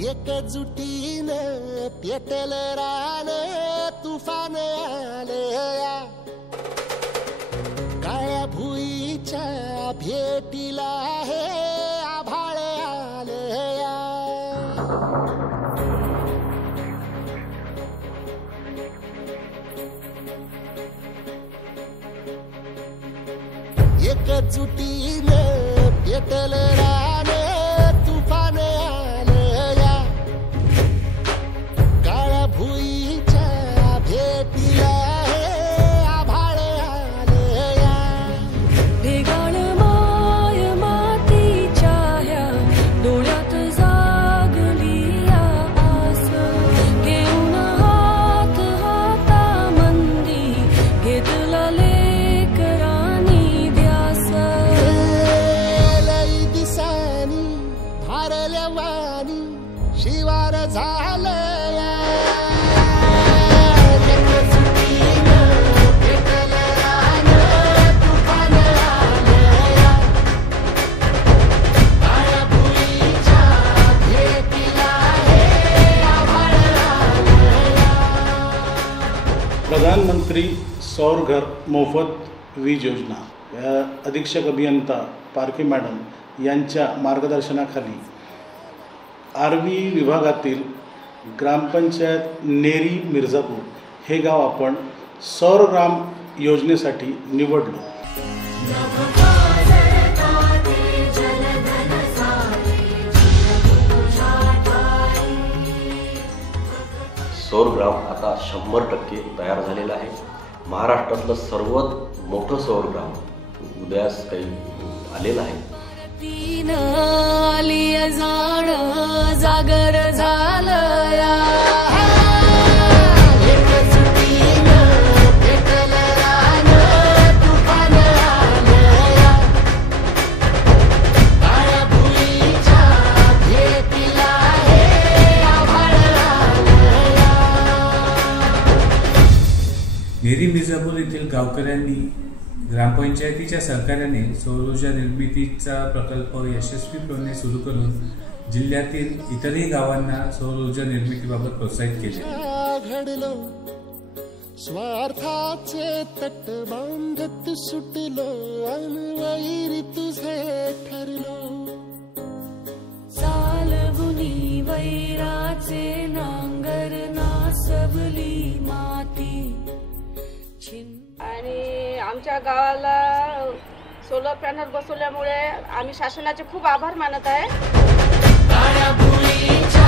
एकजुटीने पेटल रान तुफान आलया काळ्या भुईच्या भेटीला हे आभाळ आलया एकजुटीने पेटल रान तुफान आलया काळ्या भुईच्या भेटीला हे आभाळ आलया ढेगाळ माय मातीच्या ह्या डोळ्यात जागली आस घेऊन हात हातामंदी घेतला लेकरांनी ध्यास लई दिसानी भारल्या वाणी शिवार झालया पेटल रान तुफान आलया काळ्या भुईच्या भेटीला हे आभाळ आलया प्रधानमंत्री सौर घर मोफत वीज योजना या अधीक्षक अभियंता पारखे मॅडम यांच्या मार्गदर्शनाखाली आर्वी विभागातील ग्रामपंचायत नेरी मिर्झापूर हे गाव आपण सौर ग्राम योजनेसाठी निवडलं। सौर ग्राम आता 100% तयार झालेला आहे। महाराष्ट्रातलं सर्वात मोठं सौर ग्राम उदयास काही आलेलं आहे। तीन आलिया जाण जागर झालया एकजुटीने पेटल रान तुफान आलया काळ्या भुईच्या भेटीला हे आभाळ आलया नेरी मिर्झापूर येथील गावकऱ्यांनी ग्रामपंचायतीच्या सहकार्याने सौर ऊर्जा निर्मितीचा प्रकल्प यशस्वीपणे सुरू करून जिल्ह्यातील इतरही गावांना सौर ऊर्जा निर्मितीबाबत प्रोत्साहित केले। घडलो स्वार्थाचे तट बांधत सुटलो अनवैरी तुझे ठरलो चालगुनी वैराचे नांगर नासवली माती आणि आमच्या गावाला सोलर पॅनल बसवल्यामुळे आम्ही शासनाचे खूप आभार मानत आहे। काळ्या भुईच्या